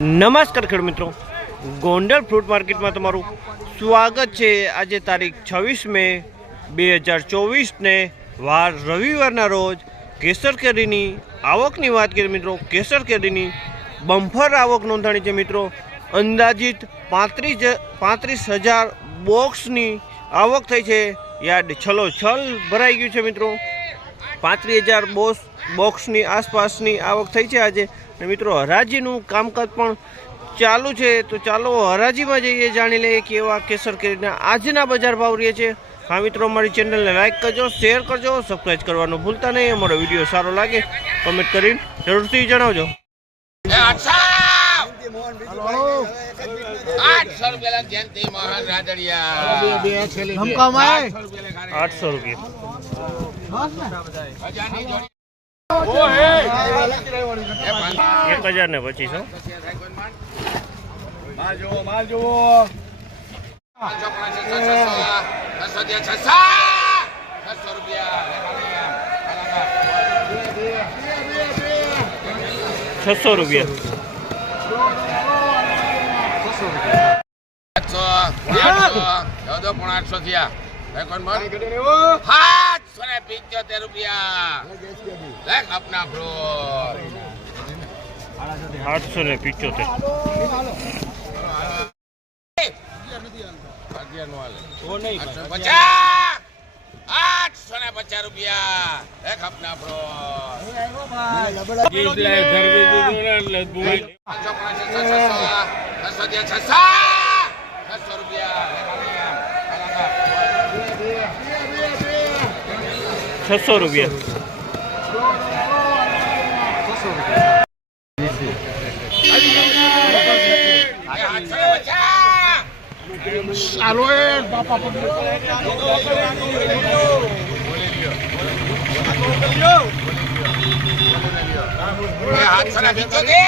નમસ્કાર ખેડૂત મિત્રો. ગોંડલ ફ્રૂટ માર્કેટમાં તમારું સ્વાગત છે. આજે તારીખ છવ્વીસ મે બે હજાર ચોવીસને વાર રવિવારના રોજ કેસર કેરીની આવકની વાત કરીએ મિત્રો. કેસર કેરીની બમ્ફર આવક નોંધાણી છે મિત્રો. અંદાજિત પાંત્રીસ પાંત્રીસ હજાર બોક્સની આવક થઈ છે. યાર્ડ છલો છલ ભરાઈ ગયું છે મિત્રો. પાંત્રીસ હજાર બોક્સ બોક્સની આસપાસની આવક થઈ છે. આજે અને મિત્રો હરાજીનું કામકાજ પણ ચાલુ છે. તો ચાલો હરાજીમાં જઈએ જાણી લઈએ કે એવા કેસર કેરીના આજના બજાર ભાવ રહે છે. હા મિત્રો અમારી ચેનલને લાઇક કરજો શેર કરજો સબસ્ક્રાઈબ કરવાનું ભૂલતા નહીં. અમારો વીડિયો સારો લાગે કમેન્ટ કરીને જરૂરથી જણાવજો. આઠસો આઠસો રૂપિયા. એક હજાર ને પચીસો છસો, રૂપિયા આઠસો, આઠસો થયા. એ કોણ બોલ? સાતસો ને પિંચોતેર રૂપિયા. લેખ આપના ફ્લોર આઠસો ને પિંચોતેર આઠસો પચાસ આઠસો ને પચાસ. રૂપિયા. એક આપના ફ્લોર છસો છસો રૂપિયા છસો રૂપિયા. આઠસો ને પચાસ એ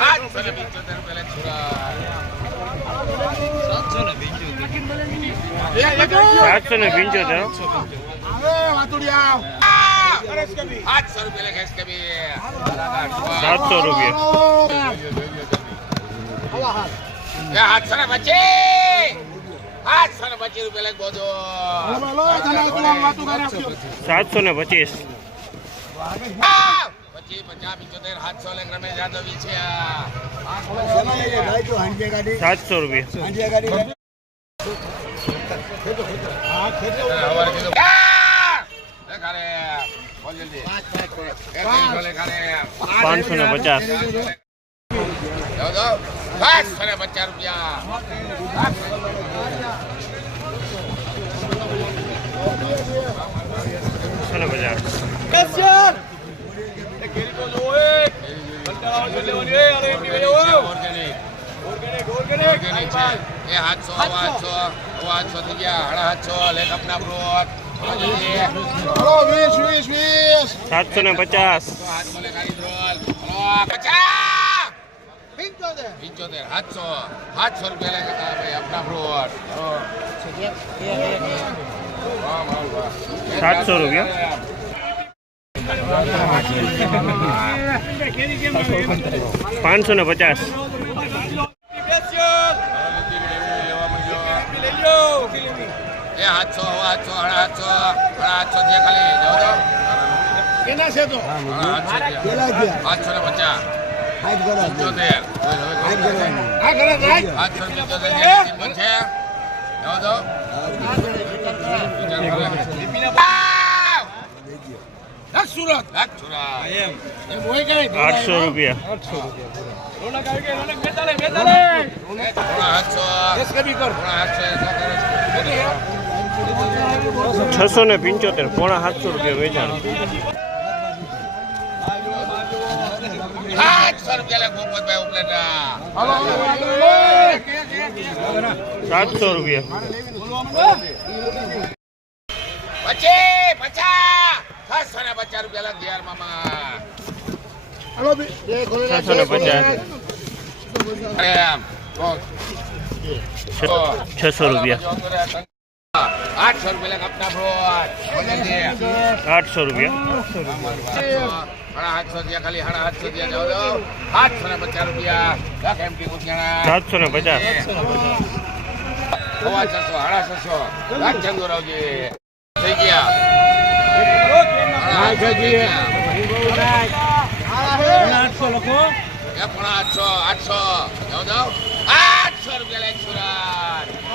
આઠસો ને પંચોતેર આઠસો ને પંચોતેર રૂપિયા છોરા સાતસો ને પંચોતેર સાતસો રૂપિયા. આઠસો ને પચીસ સાતસો ને પચીસ. સાતસો રૂપિયા. પાંચસો ને પચાસ. પાંચસો રૂપિયા એ સાતસો આઠસો આઠસો થઈ ગયા. સાડા આઠસો લેખ આપના બ્રોક. સાતસો ને પચાસ. પંચોતેર. સાતસો સાતસો રૂપિયા લેખ ભાઈ બ્રોક. સાતસો રૂપિયા. પાંચસો ને પચાસ. એ સાડા આઠસો સાડા આઠસો છે ખાલી જાઓ જાઓ આઠસો ને પચાસ. પંચોતેર. ને પંચોતેર છે છે જાઓ જાઓ આઠસો રૂપિયા. આઠસો આઠસો છસો ને પંચોતેર પોણા સાતસો રૂપિયા વેચાણ. સાતસો રૂપિયા પચાસ છસો ને પચાસ. છસો રૂપિયા. આઠસો રૂપિયા લેખ આપના ફ્લોટ આઠસો રૂપિયા. આઠસો ને પચાસ રૂપિયા. લાખ સાતસો ને પચાસ. સવા છસો સાડા છસો. લાખ ચંદુરાવજી. થઈ ગયા. આઠસો પોણા આઠસો આઠસો. જાઓ જાઓ. આઠસો રૂપિયા લાખ સુરત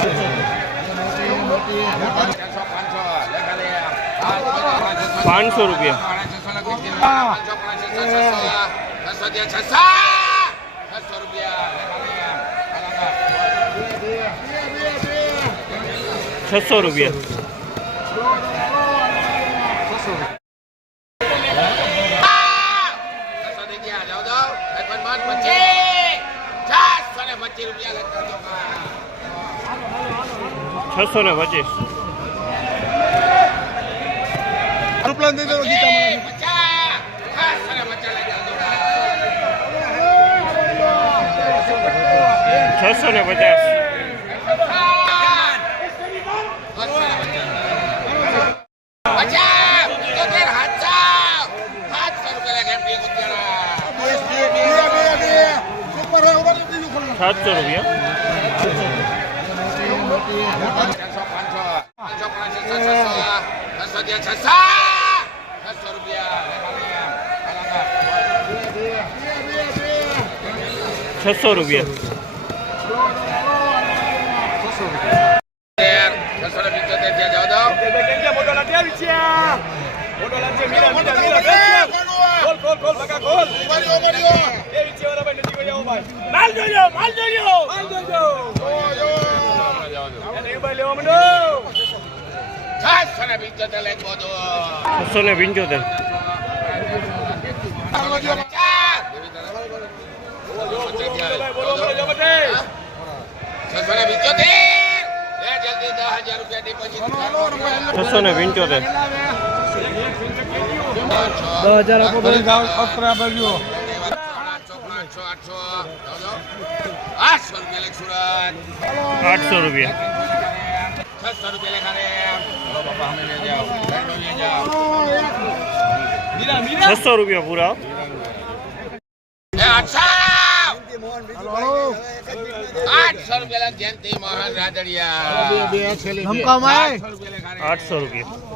પાંચસો, પાંચસો, પાંચસો રૂપિયા પાંચસો. પાંચસો, પાંચસો, છસો, રૂપિયા, લેખા લે. છસો રૂપિયા છસો થઈ ગયા, જાઓ, જાઓ. એક પણ પાંચ, પચીસ. ચારસો ને પચીસ રૂપિયા લેખા દો. છસો ને પચીસ. છસો ને પચાસ. સાતસો તોતેર, છસો, રૂપિયા. માલ જોયો માલ જોયો માલ છસો છસો ને પંચોતેર. છસો ને પંચોતેર દસ હજાર હજાર આઠસો રૂપિયા લેખ સુરત આઠસો રૂપિયા છસો રૂપિયા લેખા રે. ચલો બાપા અમે લઈ જાઓ. બેઠો લઈ જાઓ. છસો રૂપિયા પૂરા આઠસો. આઠસો રૂપિયા